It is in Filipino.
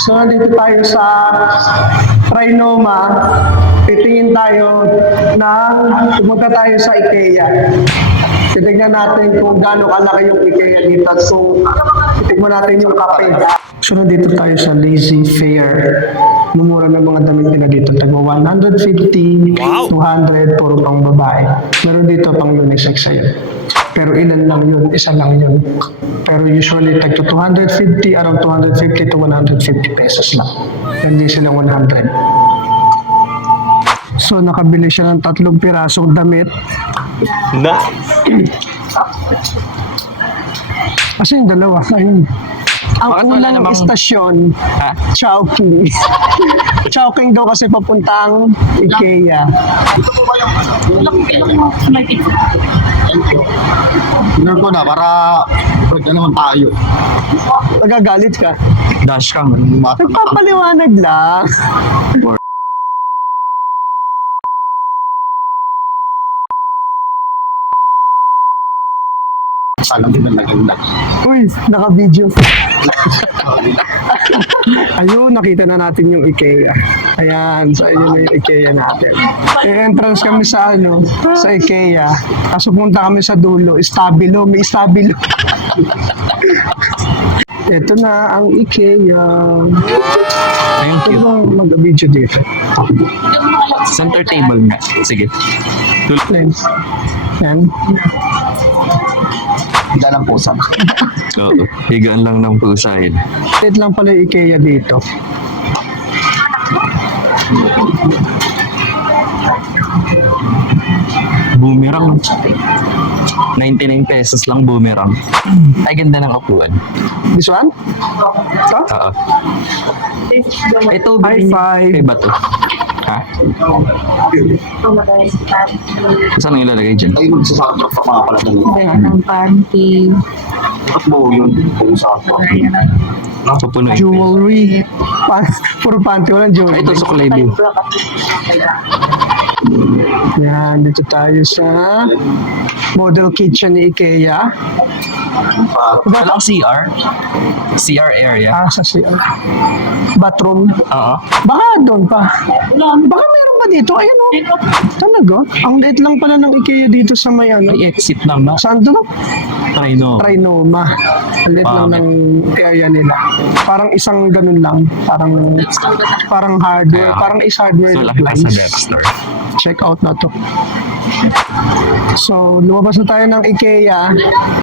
So, dito tayo sa Trinoma. Titingin tayo pumunta tayo sa IKEA. Titignan natin kung gaano kalaki yung IKEA dito. So, titignan natin yung kape. So, nandito tayo sa Lazy Fair. Mumura ng mga damit nila dito. Tagwa 150, 200, puro pang babae. Meron dito pang unisex sa'yo. Pero ilan lang yun? Isa lang yun. Pero usually, tagto 250, around 250 to 150 pesos lang. Hindi sila 100. So, nakabili siya ng 3 pirasong damit. Na? Kasi yung dalawa, ayun. Ang Bakit wala unang namang- istasyon, Ha? Chowking. Chowking daw kasi papuntang IKEA. Tingnan ko na para break na naman tayo. Magagalit ka. Dash cam. Nagpapaliwanag lang. Salam din na naging lag. Uy, naka-video. Ayun, nakita na natin yung IKEA. Ayan, so ayun na yung IKEA natin. E-entrance kami sa sa IKEA. Tapos pumunta kami sa dulo, Stabilo, may Stabilo. Ito na ang IKEA. Thank Ito you. bang mag-video dito? Center table nga. Sige. Lens. Yan. Hindi lang pusa. Oo. Higaan lang ng pusa yun. Ito lang pala yung IKEA dito. Boomerang. 99 pesos lang boomerang. Ay, ganda ng upuan. This one? Ito? Oo. Ito, High five. Kay ba to? Ha? Saan ang ilalagay dyan? Tayo magsasakot sa mga pala dali. Wala ng panty. Ba't mo yun? Kung sa ako. Pupunuin. Jewelry. Puro panty, walang Ay, jewelry. ito suklay din. Yan, dito tayo sa model kitchen ni IKEA. Walang CR? CR area? Sa bathroom. Oo. Baka doon pa. Baka meron pa dito. Ayun o. Talaga? Ang liit lang pala ng IKEA dito sa may May exit lang ba? Saan to? Trino. Trinoma. Ang liit lang Okay. ng area nila. Parang isang ganun lang. Parang hardware. Kaya- Parang is hardware. So, laki pa sa place. drugstore. Check out na to. So, lumabas na tayo ng IKEA.